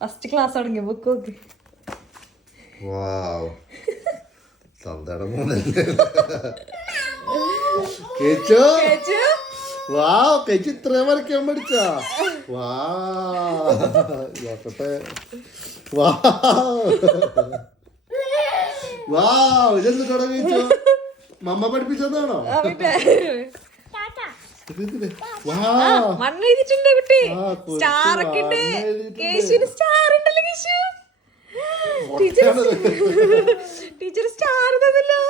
First class തുടങ്ങി book നോക്ക്. വാവ് തന്തയുടെ മൂന്നല്ലേ കേച്ചു. വാവ് കേച്ചു ഇത്രയും വരയ്ക്കാൻ പഠിച്ചാ. നോക്കട്ടെ. ഇതെന്ത് തുടങ്ങിച്ചോ? മമ്മ പഠിപ്പിച്ചതാണോ? മണ്ണെഴുതിട്ടുണ്ട് കുട്ടി. സ്റ്റാർ ഒക്കെ ഉണ്ട്. കേശുവിന് സ്റ്റാർ ഉണ്ടല്ലോ. കേശു ടീച്ചർ സ്റ്റാർ തന്നല്ലോ.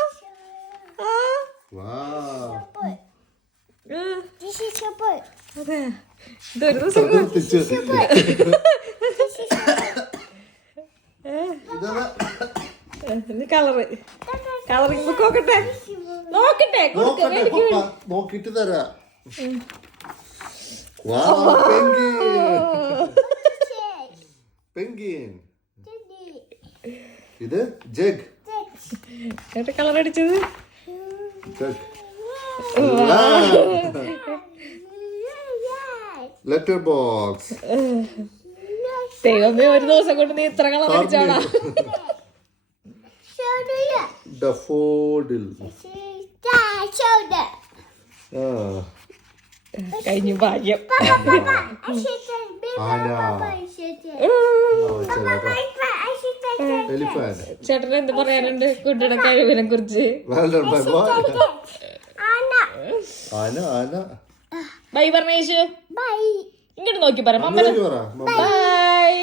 അതെ ഇതൊരു ദിവസം കളറിംഗ് ബുക്ക് നോക്കട്ടെ. നോക്കിട്ട് തരാ. പെൻഗിൻ. ഇത് ജഗ്. കളർ അടിച്ചത് ലെറ്റർ ബോക്സ്. ദൈവമേ ഒരു ദിവസം കൊണ്ട് നീ ഇത്ര കളർ അടിച്ചോളാം. ഡഫോഡിൽ. കഴിഞ്ഞു ഭാഗ്യം. ചേട്ടൻ എന്ത് പറയാനുണ്ട് കുട്ടിയുടെ കഴിവിനെ കുറിച്ച്? ബൈ പറഞ്ഞേശു. ഇങ്ങോട്ട് നോക്കി പറ. ബൈ.